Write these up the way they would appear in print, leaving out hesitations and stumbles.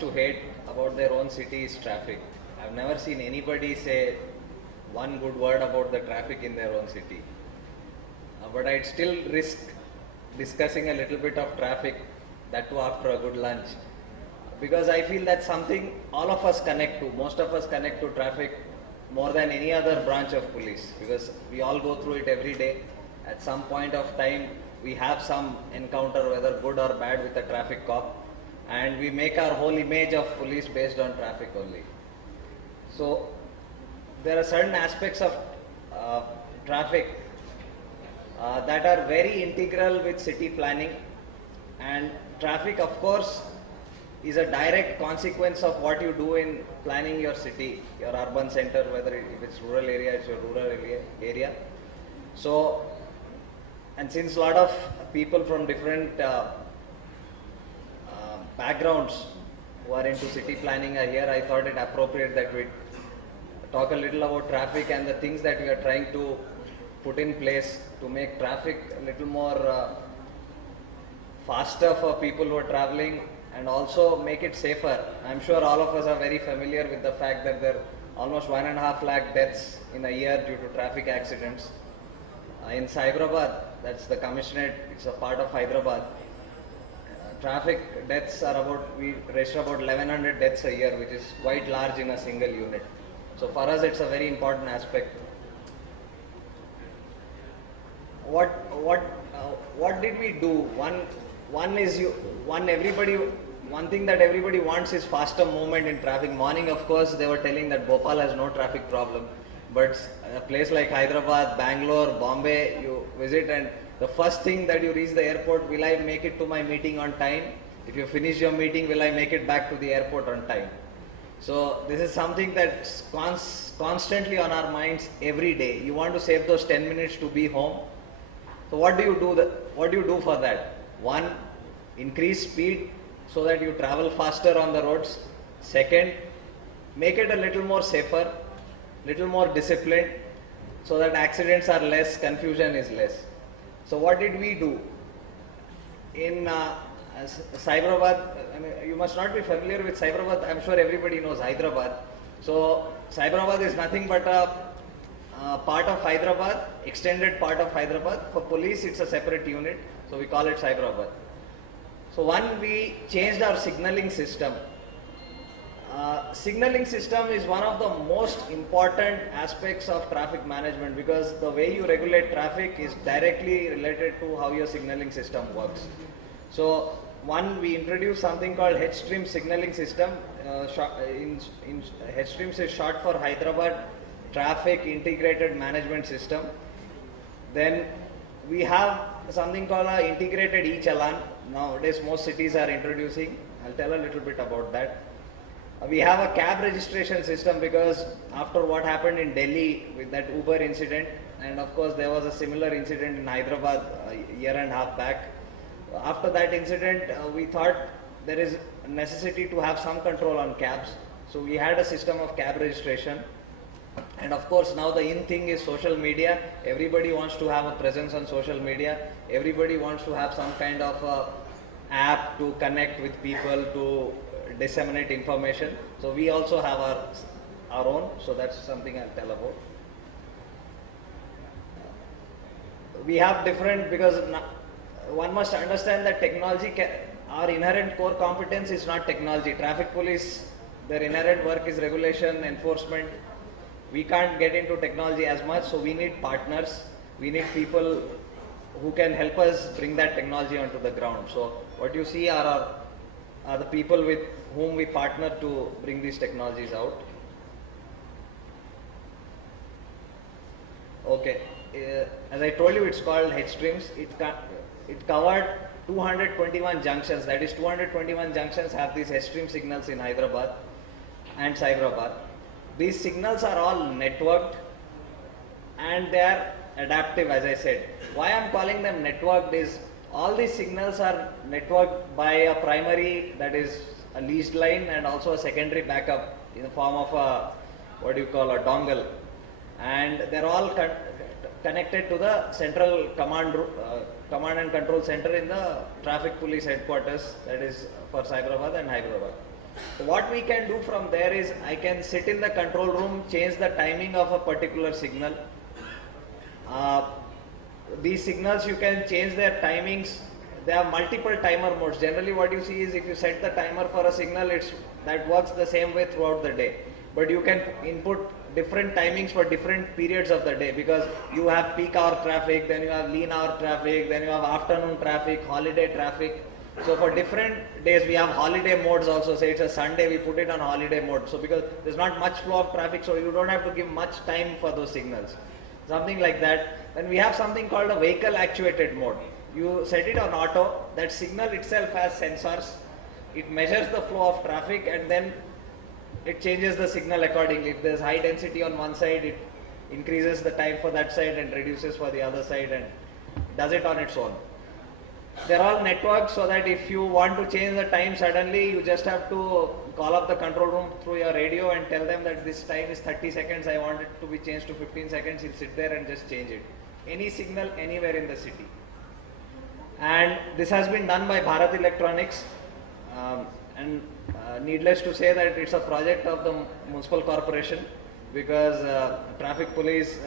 to hate about their own city is traffic. I've never seen anybody say one good word about the traffic in their own city. But I'd still risk discussing a little bit of traffic, that too after a good lunch, because I feel that's something all of us connect to. Most of us connect to traffic more than any other branch of police, because we all go through it every day. At some point of time, we have some encounter, whether good or bad, with a traffic cop, and we make our whole image of police based on traffic only. So there are certain aspects of traffic that are very integral with city planning, and traffic, of course, is a direct consequence of what you do in planning your city, your urban center, whether if it's rural area, it's your rural area. So, and since a lot of people from different backgrounds who are into city planning are here, I thought it appropriate that we talk a little about traffic and the things that we are trying to put in place to make traffic a little more faster for people who are traveling, and also make it safer. I'm sure all of us are very familiar with the fact that there are almost 1.5 lakh deaths in a year due to traffic accidents. In Cyberabad, that's the commissionerate, it's a part of Hyderabad. Traffic deaths are we register about 1100 deaths a year, which is quite large in a single unit. So for us, it's a very important aspect. What did we do? One thing that everybody wants is faster movement in traffic. Morning, of course, they were telling that Bhopal has no traffic problem, but a place like Hyderabad, Bangalore, Bombay, you visit, and the first thing that you reach the airport, will I make it to my meeting on time? If you finish your meeting, will I make it back to the airport on time? So this is something that's constantly on our minds every day. You want to save those 10 minutes to be home. So what do you do? What do you do for that? One, increase speed so that you travel faster on the roads. Second, make it a little more safer, little more disciplined, so that accidents are less, confusion is less. So what did we do? In Cyberabad, I mean, you must not be familiar with Cyberabad. I'm sure everybody knows Hyderabad. So Cyberabad is nothing but a part of Hyderabad, extended part of Hyderabad. For police, it's a separate unit, so we call it Cyberabad. So one, we changed our signaling system. Signaling system is one of the most important aspects of traffic management, because the way you regulate traffic is directly related to how your signaling system works. So one, we introduced something called H-Stream signaling system. H-Streams is short for Hyderabad Traffic Integrated Management System. Then we have something called an integrated e-challan. Nowadays most cities are introducing. I'll tell a little bit about that. We have a cab registration system, because after what happened in Delhi with that Uber incident, and of course there was a similar incident in Hyderabad a year and a half back. After that incident, we thought there is a necessity to have some control on cabs. So we had a system of cab registration. And of course now the in thing is social media. Everybody wants to have a presence on social media. Everybody wants to have some kind of app to connect with people, to disseminate information. So we also have our own. So that's something I'll tell about. We have different, because one must understand that technology, our inherent core competence is not technology. Traffic police, their inherent work is regulation, enforcement. We can't get into technology as much, so we need partners. We need people who can help us bring that technology onto the ground. So what you see are the people with whom we partner to bring these technologies out. Okay, as I told you, it's called H-Streams. It covered 221 junctions. That is, 221 junctions have these H-Stream signals in Hyderabad and Cyberabad. These signals are all networked and they are adaptive, as I said. Why I'm calling them networked is, all these signals are networked by a primary, that is a leased line, and also a secondary backup in the form of a, what do you call, a dongle. And they're all connected to the central command and control center in the traffic police headquarters, that is for Cyberabad and Hyderabad. What we can do from there is I can sit in the control room, change the timing of a particular signal. Uh, these signals you can change their timings. There are multiple timer modes. Generally what you see is if you set the timer for a signal, that works the same way throughout the day. But you can input different timings for different periods of the day, because you have peak hour traffic, then you have lean hour traffic, then you have afternoon traffic, holiday traffic. So for different days we have holiday modes also. Say it's a Sunday, we put it on holiday mode. So because there's not much flow of traffic, so you don't have to give much time for those signals. Something like that. Then we have something called a vehicle actuated mode. You set it on auto, that signal itself has sensors. It measures the flow of traffic and then it changes the signal accordingly. If there's high density on one side, it increases the time for that side and reduces for the other side, and does it on its own. They're all networked so that if you want to change the time suddenly, you just have to call up the control room through your radio and tell them that this time is 30 seconds, I want it to be changed to 15 seconds, you'll sit there and just change it. Any signal anywhere in the city. And this has been done by Bharat Electronics, and needless to say that it's a project of the municipal corporation, because traffic police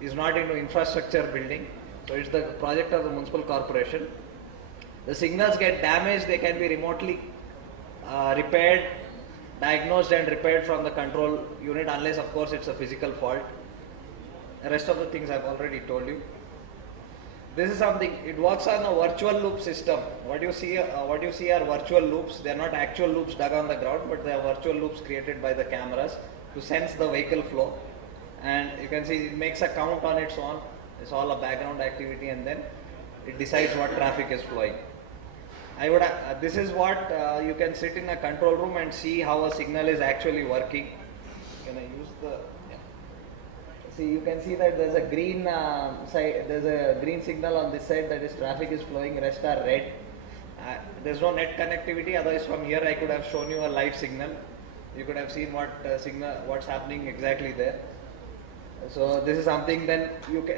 is not into infrastructure building. So it's the project of the municipal corporation. The signals get damaged, they can be remotely repaired, diagnosed and repaired from the control unit, unless of course it's a physical fault. The rest of the things I've already told you. This is something, it works on a virtual loop system. What you see are virtual loops. They are not actual loops dug on the ground, but they are virtual loops created by the cameras to sense the vehicle flow. And you can see it makes a count on its own. It's all a background activity, and then it decides what traffic is flowing. This is what you can sit in a control room and see how a signal is actually working. Can I use the? See, you can see that there's a green side, there's a green signal on this side, that is traffic is flowing, rest are red. There's no net connectivity, otherwise from here I could have shown you a live signal. You could have seen what's happening exactly there. So this is something, then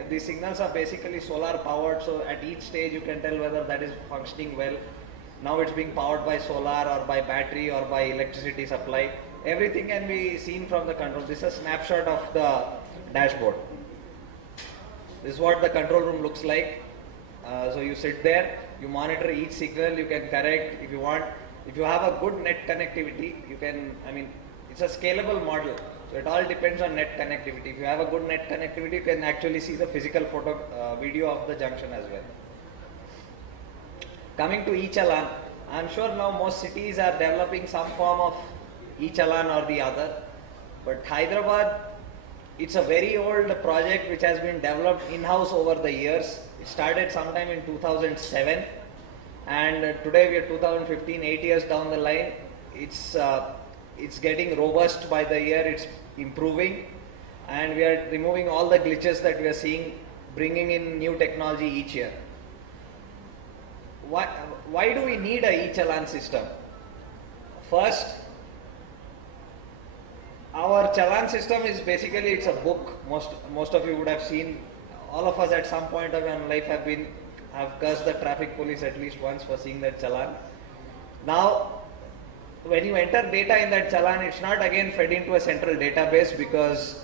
these signals are basically solar powered, so at each stage you can tell whether that is functioning well. Now it's being powered by solar or by battery or by electricity supply. Everything can be seen from the control. This is a snapshot of the dashboard. This is what the control room looks like. So you sit there, you monitor each signal, you can correct if you want. If you have a good net connectivity, you can, it's a scalable model. So it all depends on net connectivity. If you have a good net connectivity, you can actually see the physical video of the junction as well. Coming to e-challan, I'm sure now most cities are developing some form of e-challan or the other. But Hyderabad, it's a very old project which has been developed in-house over the years. It started sometime in 2007, and today we are 2015, 8 years down the line. It's getting robust by the year, it's improving, and we are removing all the glitches that we are seeing, bringing in new technology each year. Why do we need a e-challan system? First, our challan system is basically, it's a book. Most of you would have seen. All of us at some point of our life have cursed the traffic police at least once for seeing that challan. Now, when you enter data in that challan, it's not again fed into a central database, because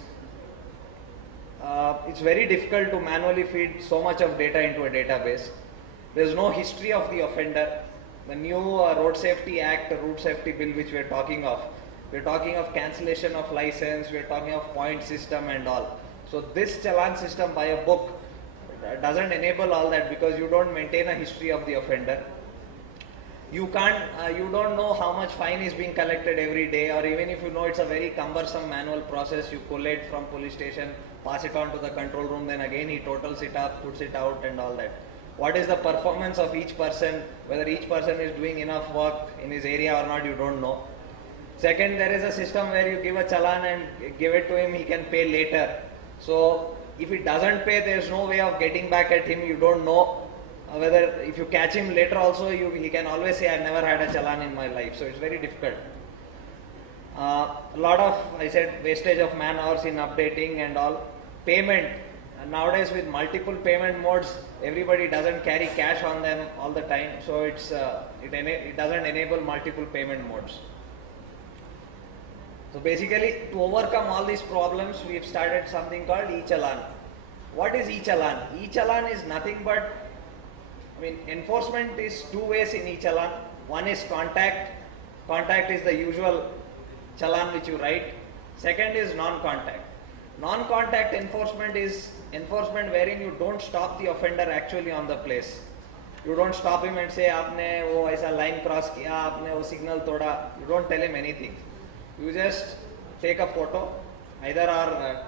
it's very difficult to manually feed so much of data into a database. There's no history of the offender. The new Road Safety Act, Road Safety Bill which we are talking of, we're talking of cancellation of license, we're talking of point system and all. So this challan system by a book doesn't enable all that, because you don't maintain a history of the offender. You don't know how much fine is being collected every day, or even if you know, it's a very cumbersome manual process. You collate from police station, pass it on to the control room, then again he totals it up, puts it out and all that. What is the performance of each person, whether each person is doing enough work in his area or not, you don't know. Second, there is a system where you give a challan and give it to him, he can pay later. So if he doesn't pay, there is no way of getting back at him. You don't know whether, if you catch him later also, he can always say, I've never had a challan in my life. So it's very difficult. A lot of, I said, wastage of man hours in updating and all. Payment. Nowadays with multiple payment modes, everybody doesn't carry cash on them all the time. So it doesn't enable multiple payment modes. So basically, to overcome all these problems, we have started something called e-challan. What is e-challan? E-challan is nothing but, enforcement is two ways in e-challan. One is contact. Contact is the usual challan which you write. Second is non-contact. Non-contact enforcement is enforcement wherein you don't stop the offender actually on the place. You don't stop him and say, आपने वो ऐसा line cross किया, आपने वो signal तोड़ा. You don't tell him anything. You just take a photo. Either our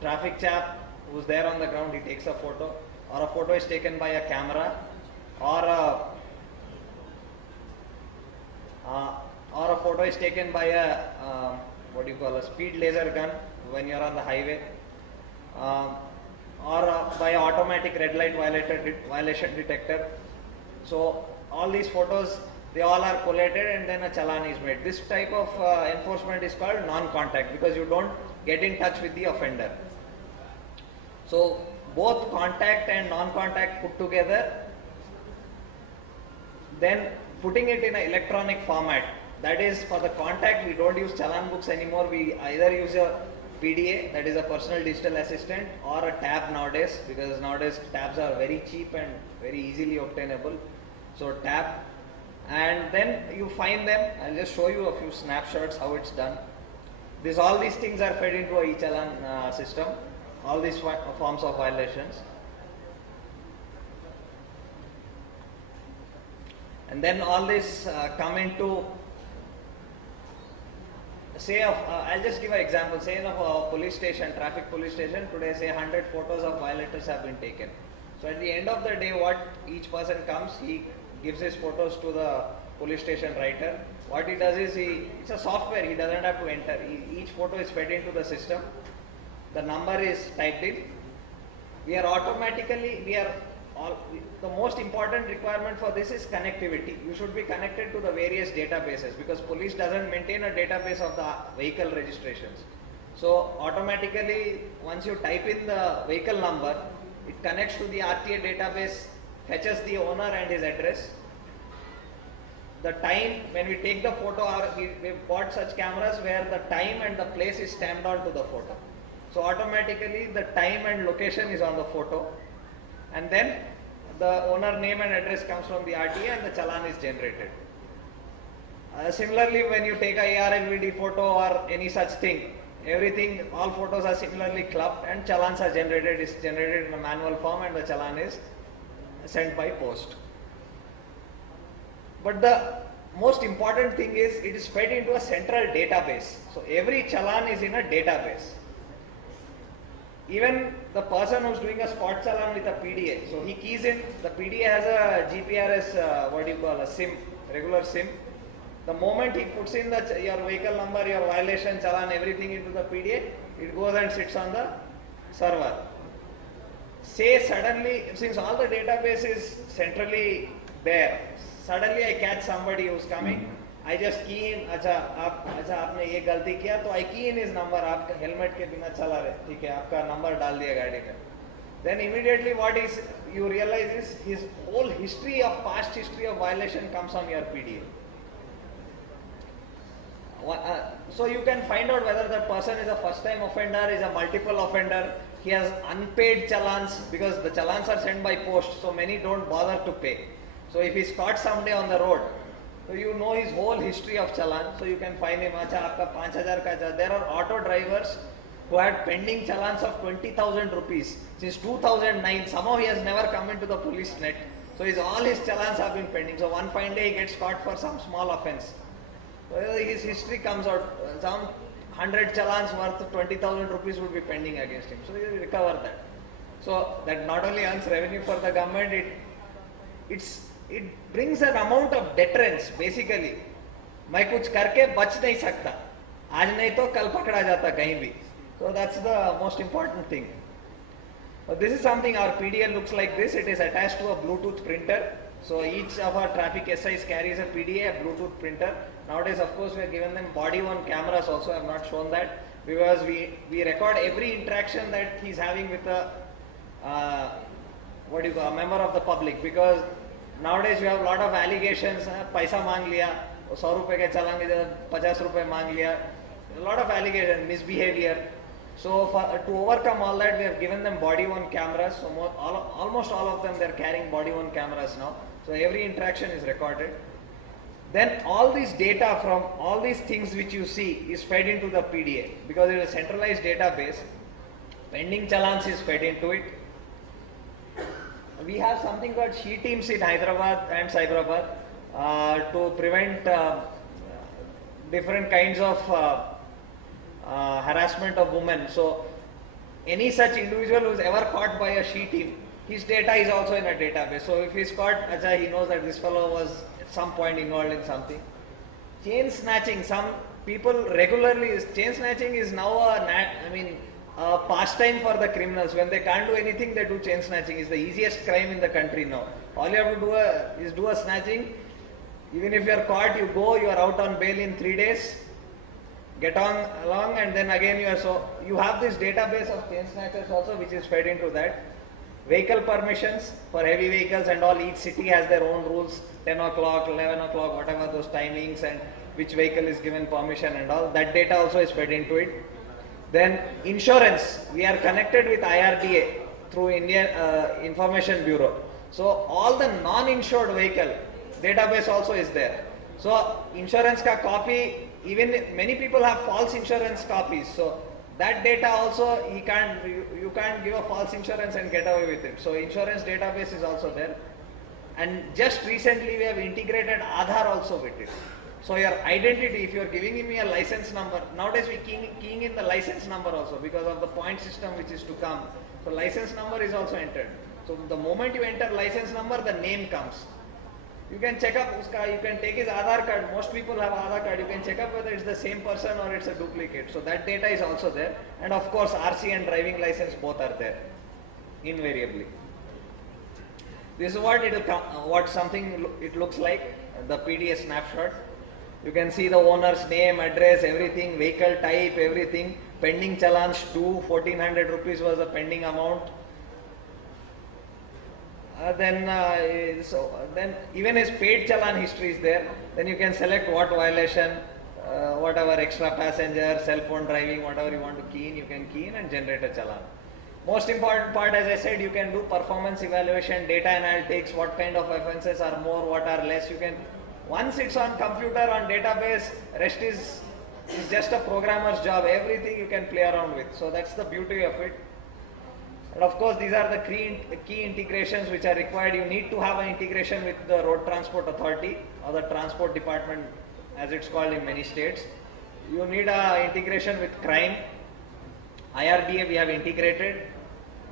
traffic chap who's there on the ground, he takes a photo, or a photo is taken by a camera, or a photo is taken by a a speed laser gun when you're on the highway, or by an automatic red light violation detector. So all these photos, they all are collated and then a challan is made. This type of enforcement is called non-contact because you don't get in touch with the offender. So both contact and non-contact put together, then putting it in an electronic format. That is, for the contact, we don't use challan books anymore. We either use a PDA, that is a personal digital assistant, or a tab nowadays, because nowadays tabs are very cheap and very easily obtainable. So tab, and then you find them. I'll just show you a few snapshots how it's done. All these things are fed into a e-challan system. All these forms of violations. And then all this come into, say of, I'll just give an example, say of a police station, traffic police station, today say 100 photos of violators have been taken. So at the end of the day, what each person comes, he gives his photos to the police station writer. What he does is, it's a software, he doesn't have to enter. Each photo is fed into the system. The number is typed in. The most important requirement for this is connectivity. You should be connected to the various databases because police doesn't maintain a database of the vehicle registrations. So automatically, once you type in the vehicle number, it connects to the RTA database, fetches the owner and his address. The time, when we take the photo, we've bought such cameras where the time and the place is stamped onto the photo. So automatically the time and location is on the photo, and then the owner name and address comes from the RTA and the challan is generated. Similarly, when you take a ARLVD photo or any such thing, all photos are similarly clubbed and challans are generated. It's generated in a manual form and the challan is sent by post. But the most important thing is it is fed into a central database. So every challan is in a database. Even the person who's doing a spot challan with a PDA, so he keys in, the PDA has a GPRS, a SIM, regular SIM. The moment he puts in your vehicle number, your violation, challan, everything into the PDA, it goes and sits on the server. Say suddenly, since all the database is centrally there, suddenly I catch somebody who's coming, I just key in, आपने ये गलती किया, तो I key in his number, आप helmet के बिना चला रहे, ठीक है, आपका नंबर डाल दिया गाड़ी में. Then immediately you realize is his whole past history of violation comes on your PDA. So you can find out whether that person is a first time offender, is a multiple offender, he has unpaid challans, because the challans are sent by post, so many don't bother to pay. So if he's caught someday on the road, so you know his whole history of challan, so you can find him, aapka 5,000 ka cha. There are auto drivers who had pending challans of 20,000 rupees since 2009. Somehow he has never come into the police net. So all his challans have been pending. So one fine day he gets caught for some small offense. So his history comes out. Some 100 challans worth 20,000 rupees would be pending against him. So he will recover that. So that not only earns revenue for the government, it brings an amount of deterrence. Basically, मैं कुछ करके बच नहीं सकता, आज नहीं तो कल पकड़ा जाता कहीं भी. So that's the most important thing. This is something, our PDA looks like this. It is attached to a Bluetooth printer. So each of our traffic SIs carries a PDA, a Bluetooth printer. Nowadays, of course, we have given them body-worn cameras also. I have not shown that because we record every interaction that he's having with a member of the public, because nowadays you have a lot of allegations, paisa mang liya, ₹100 के चालान के ₹50 मांग लिया. A lot of allegation, misbehavior. So to overcome all that, we have given them body-worn cameras. So almost all of them, they are carrying body-worn cameras now. So every interaction is recorded. Then all this data from all these things which you see is fed into the PDA because it is a centralized database. Pending challans is fed into it. We have something called she teams in Hyderabad and Cyberabad to prevent different kinds of harassment of women. So any such individual who is ever caught by a she team, his data is also in a database. So if he's caught, he knows that this fellow was at some point involved in something. Chain snatching, some people regularly, chain snatching is now a pastime for the criminals. When they can't do anything, they do chain snatching. It's the easiest crime in the country now. All you have to do is do a snatching. Even if you are caught, you go, you are out on bail in 3 days. Get on along, and then again you have this database of chain snatchers also, which is fed into that. Vehicle permissions for heavy vehicles and all, each city has their own rules, 10 o'clock, 11 o'clock, whatever those timings, and which vehicle is given permission and all. That data also is fed into it. Then insurance, we are connected with IRDA through Indian Information Bureau. So all the non-insured vehicle database also is there. So insurance ka copy, even many people have false insurance copies. So that data also you can't give a false insurance and get away with it. So insurance database is also there. And just recently we have integrated Aadhaar also with it. So your identity, if you are giving me a license number, nowadays we keying in the license number also because of the point system which is to come. So license number is also entered. So the moment you enter license number, the name comes. You can check up, you can take his Aadhaar card. Most people have Aadhaar card. You can check up whether it's the same person or it's a duplicate. So that data is also there. And of course, RC and driving license both are there, invariably. This is what it looks like, the PDA snapshot. You can see the owner's name, address, everything, vehicle type, everything. Pending challans 1,400 rupees was the pending amount. Then even his paid challan history is there. Then you can select what violation, whatever extra passenger, cell phone driving, whatever you want to key in, you can key in and generate a challan. Most important part, as I said, you can do performance evaluation, data analytics, what kind of offenses are more, what are less. You can, once it's on computer, on database, rest is just a programmer's job. Everything you can play around with. So that's the beauty of it. And of course, these are the key integrations which are required. You need to have an integration with the Road Transport Authority or the Transport Department, as it's called in many states. You need an integration with crime. IRDA we have integrated.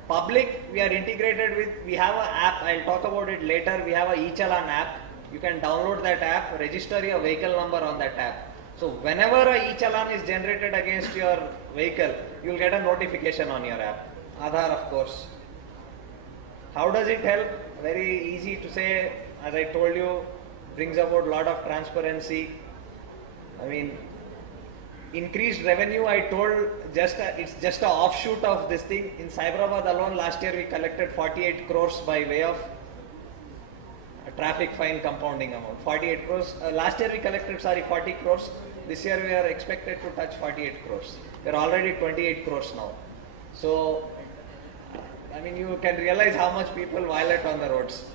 Public we are integrated with. We have an app. I'll talk about it later. We have a e-challan app. You can download that app, register your vehicle number on that app. So whenever a e-challan is generated against your vehicle, you'll get a notification on your app. Aadhaar, of course. How does it help? Very easy to say. As I told you, brings about a lot of transparency. Increased revenue, I told, it's just an offshoot of this thing. In Cyberabad alone, last year we collected 48 crores by way of a traffic fine compounding amount. 48 crores. Last year we collected, 40 crores. This year we are expected to touch 48 crores. We are already 28 crores now. So, you can realize how much people violate on the roads.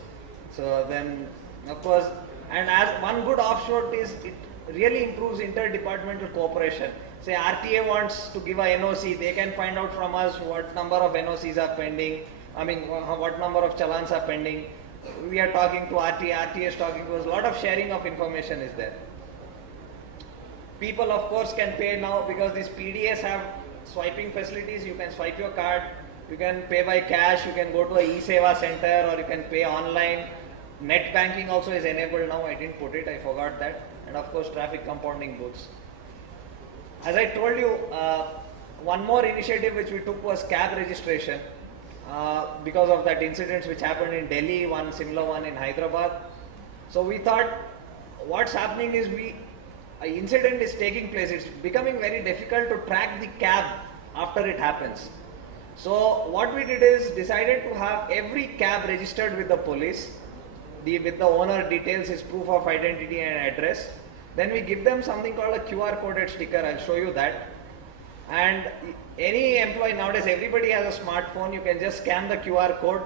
So then, of course, and as one good offshoot is, it really improves interdepartmental cooperation. Say RTA wants to give a NOC, they can find out from us what number of NOCs are pending, what number of challans are pending. We are talking to RTA, RTA is talking to us. A lot of sharing of information is there. People, of course, can pay now because these PDAs have swiping facilities. You can swipe your card, you can pay by cash, you can go to a e-Seva center, or you can pay online. Net banking also is enabled now. I didn't put it, I forgot that. And of course, traffic compounding booths. As I told you, one more initiative which we took was cab registration. Because of that incidents which happened in Delhi, one similar one in Hyderabad. So we thought, what's happening is an incident is taking place. It's becoming very difficult to track the cab after it happens. So what we did is decided to have every cab registered with the police, with the owner details, his proof of identity and address. Then we give them something called a QR coded sticker. I'll show you that. And any employee nowadays, everybody has a smartphone. You can just scan the QR code.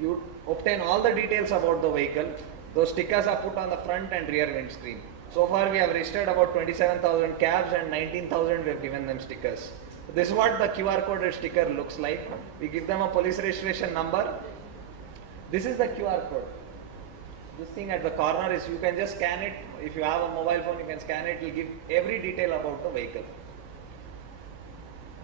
You obtain all the details about the vehicle. Those stickers are put on the front and rear windscreen. So far we have registered about 27,000 cabs and 19,000 we have given them stickers. This is what the QR coded sticker looks like. We give them a police registration number. This is the QR code. This thing at the corner is, you can just scan it. If you have a mobile phone, you can scan it. It will give every detail about the vehicle.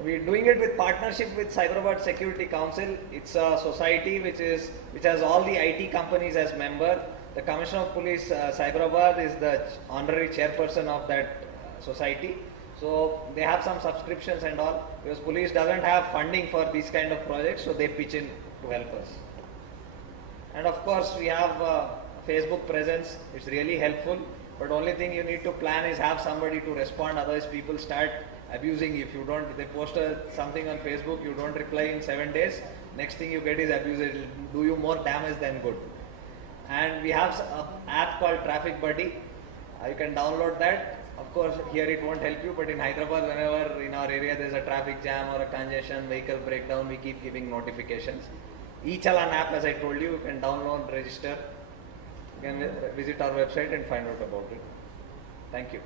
We are doing it with partnership with Cyberabad Security Council. It's a society which has all the IT companies as member. The Commissioner of Police Cyberabad is the honorary chairperson of that society. So they have some subscriptions and all, because police doesn't have funding for these kind of projects, so they pitch in to help us. And of course we have Facebook presence. It's really helpful, but only thing you need to plan is have somebody to respond, otherwise people start abusing. If you don't, they post something on Facebook, you don't reply in 7 days, next thing you get is abuse. It will do you more damage than good. And we have an app called Traffic Buddy. You can download that. Of course here it won't help you, but in Hyderabad, whenever in our area there's a traffic jam or a congestion, vehicle breakdown, we keep giving notifications. E-Challan app, as I told you, you can download, register. You can visit our website and find out about it. Thank you.